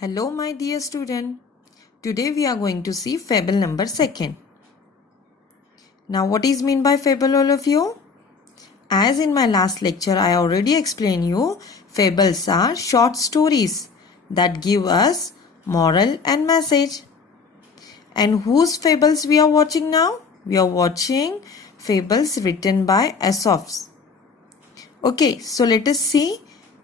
Hello my dear student. Today we are going to see fable number 2nd. Now what is mean by fable all of you? As in my last lecture I already explained you, fables are short stories that give us moral and message. And whose fables we are watching now? We are watching fables written by Aesop. Okay, so let us see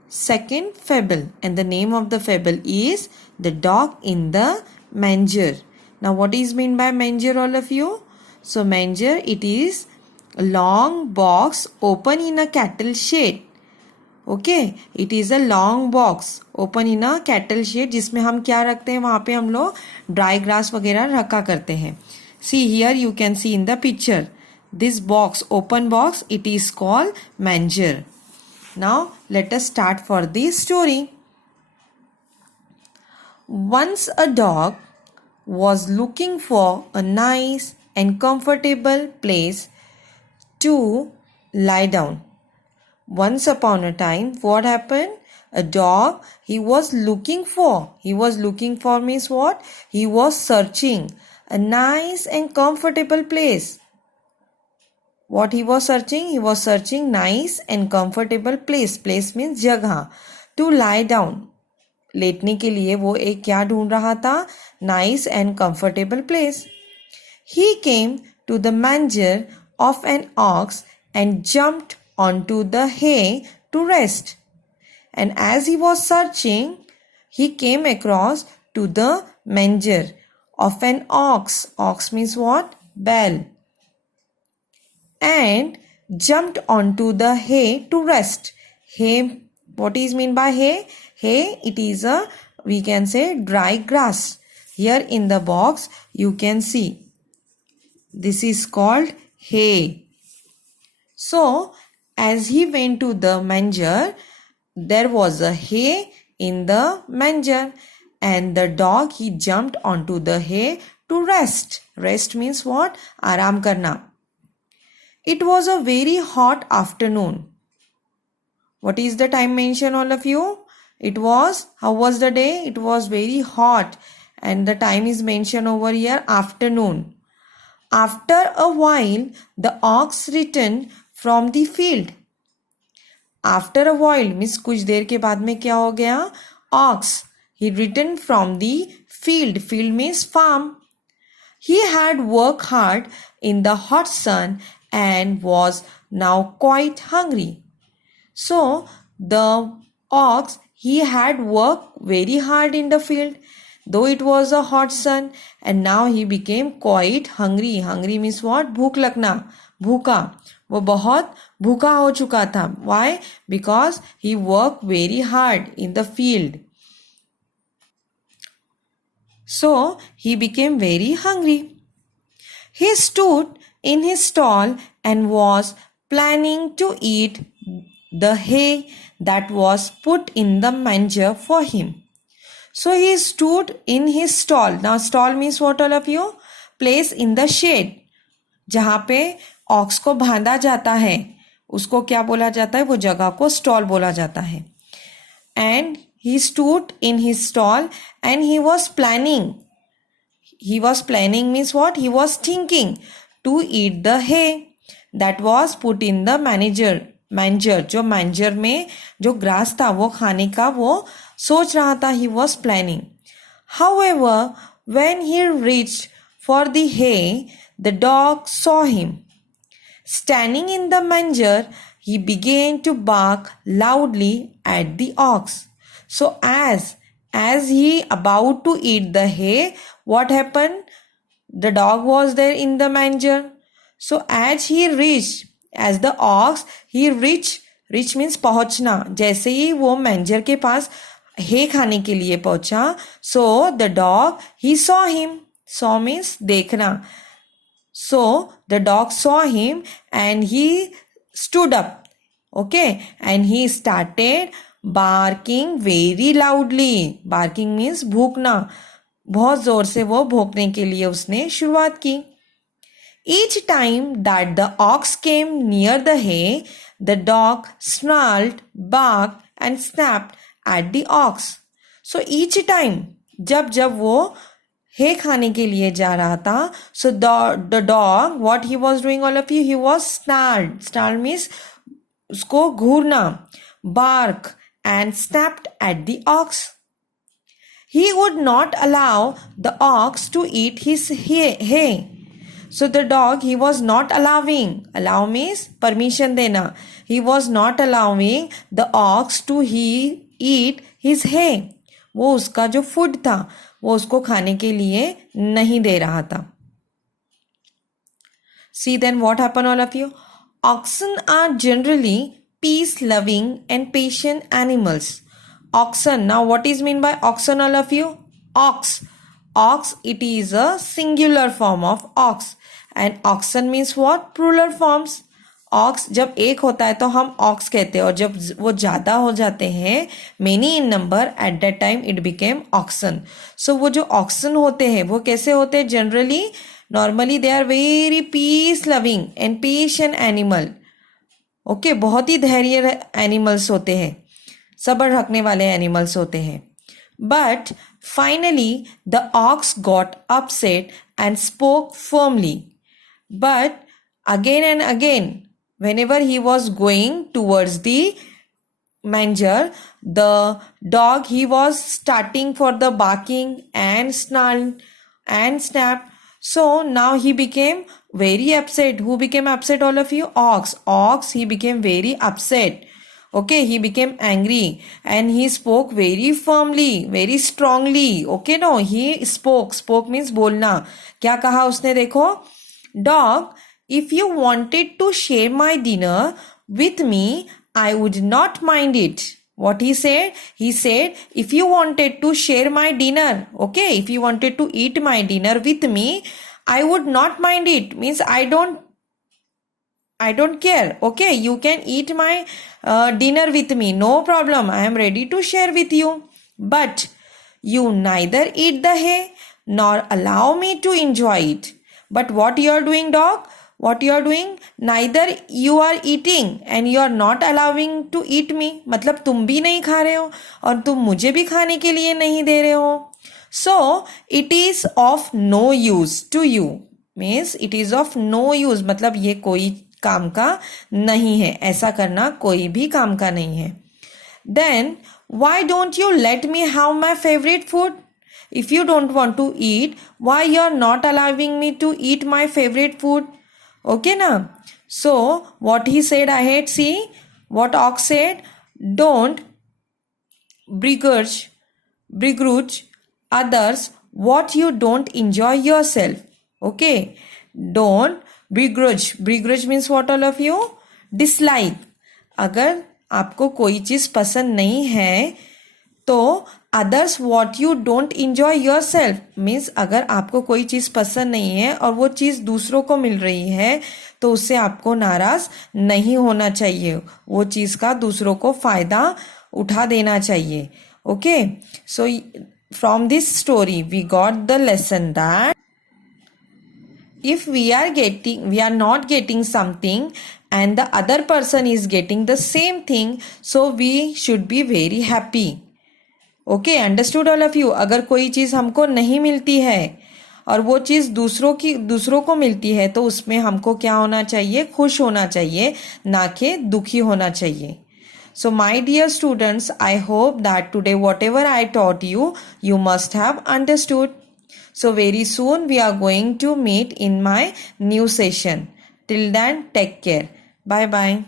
second fable, and the name of the fable is The Dog in the Manger. Now what is meant by manger all of you? So manger, it is a long box open in a cattle shed. Okay, it is a long box open in a cattle shed जिसमें हम क्या रखते हैं, वहाँ पे हम लोग dry grass वगैरह रखा करते हैं. See here you can see in the picture. This box, open box, it is called manger. Now let us start for the story. Once a dog was looking for a nice and comfortable place to lie down. Once upon a time, what happened? A dog he was looking for means what? He was searching a nice and comfortable place. What he was searching? He was searching nice and comfortable place. Place means जगह. To lie down. लेटने के लिए वो एक क्या ढूंढ रहा था? Nice and comfortable place. He came to the manger of an ox and jumped onto the hay to rest. And as he was searching, he came across to the manger of an ox. Ox means what? Bell. And jumped onto the hay to rest. Hay, what is mean by hay? Hay, it is a, we can say, dry grass. Here in the box, you can see. This is called hay. So, as he went to the manger, there was a hay in the manger. And the dog, he jumped onto the hay to rest. Rest means what? Aram karna. It was a very hot afternoon. What is the time mentioned all of you? It was, how was the day? It was very hot. And the time is mentioned over here, afternoon. After a while, the ox returned from the field. After a while means कुछ देर के बाद में क्या हो गया? Ox, he returned from the field. Field means farm. He had worked hard in the hot sun and was now quite hungry. So the ox, he had worked very hard in the field, though it was a hot sun, and now he became quite hungry. Hungry means what? भूख लगना, भूखा. वो बहुत भूखा हो चुका था. Why? Because he worked very hard in the field. So he became very hungry. He stood in his stall and was planning to eat the hay that was put in the manger for him. So he stood in his stall. Now stall means what all of you? Place in the shade. जहाँ पे aux को बांधा जाता है, उसको क्या बोला जाता है? वो जगह को स्टॉल बोला जाता है. And he stood in his stall and he was planning. He was planning means what? He was thinking to eat the hay that was put in the manger. जो manger में जो grass था वो खाने का वो सोच रहा था. He was planning. However, when he reached for the hay, the dog saw him. Standing in the manger, he began to bark loudly at the ox. So as he about to eat the hay, what happened? The dog was there in the manger. So as he reached, as the ox, he reach means पहुंचना. जैसे ही वो manger के पास hay खाने के लिए पहुंचा, so the dog, he saw him. Saw means देखना. So the dog saw him and he stood up. Okay, and he started barking very loudly. Barking means भूखना. बहुत जोर से वो भौंकने के लिए उसने शुरुआत की. Each time that the ox came near the hay, the dog snarled, barked and snapped at the ox. So each time, जब वो हे खाने के लिए जा रहा था, so the dog, what he was doing, all of you, he was snarled means उसको घूरना, bark and snapped at the ox. He would not allow the ox to eat his hay. So the dog, he was not allowing, allow means permission dena. He was not allowing the ox to eat his hay. वो उसका जो food था वो उसको खाने के लिए नहीं दे रहा था. See then what happened, all of you? Oxen are generally peace-loving and patient animals. Oxen, now what is mean by oxen, all of you? Ox, it is a singular form of ox. And oxen means what? Plural forms. Ox जब एक होता है तो हम aux कहते हैं, और जब वो ज़्यादा हो जाते हैं, many in number, at that time it became oxen. So वो जो ऑक्सन होते हैं वो कैसे होते हैं? Generally, normally they are very peace loving and patient animal. Okay, बहुत ही धैर्य एनिमल्स होते हैं, सब्र रखने वाले एनिमल्स होते हैं. But finally the ox got upset and spoke firmly. But again and again, whenever he was going towards the manger, the dog, he was starting for the barking and snarl and snap. So now he became very upset. Who became upset, all of you? Ox, he became very upset. Okay, he became angry and he spoke very firmly, very strongly. Okay, no, he spoke means बोलना. क्या कहा उसने? देखो, dog, if you wanted to share my dinner with me, I would not mind it. What he said? He said, if you wanted to share my dinner, okay, if you wanted to eat my dinner with me, I would not mind it. Means I don't care. Okay, you can eat my dinner with me. No problem. I am ready to share with you. But you neither eat the hay nor allow me to enjoy it. But what you are doing, dog? What you are doing? Neither you are eating and you are not allowing to eat me. मतलब तुम भी नहीं खा रहे हो और तुम मुझे भी खाने के लिए नहीं दे रहे हो. So it is of no use to you. Means it is of no use. मतलब ये कोई काम का नहीं है. ऐसा करना कोई भी काम का नहीं है. Then why don't you let me have my favorite food? If you don't want to eat, why you are not allowing me to eat my favorite food? Okay na? So what he said ahead, see what ox said, don't begrudge others what you don't enjoy yourself. Okay, don't begrudge means what, all of you? Dislike. अगर आपको कोई चीज़ पसंद नहीं है तो others what you don't enjoy your self means अगर आपको कोई चीज़ पसंद नहीं है और वो चीज़ दूसरों को मिल रही है तो उससे आपको नाराज़ नहीं होना चाहिए. वो चीज़ का दूसरों को फ़ायदा उठा देना चाहिए. Okay, so from this story we got the lesson that if we are not getting something and the other person is getting the same thing, so we should be very happy. Okay, understood all of you? अगर कोई चीज़ हमको नहीं मिलती है और वो चीज़ दूसरों को मिलती है तो उसमें हमको क्या होना चाहिए? खुश होना चाहिए, ना कि दुखी होना चाहिए. So my dear students, I hope that today whatever I taught you, you must have understood. So very soon we are going to meet in my new session. Till then, take care. Bye bye.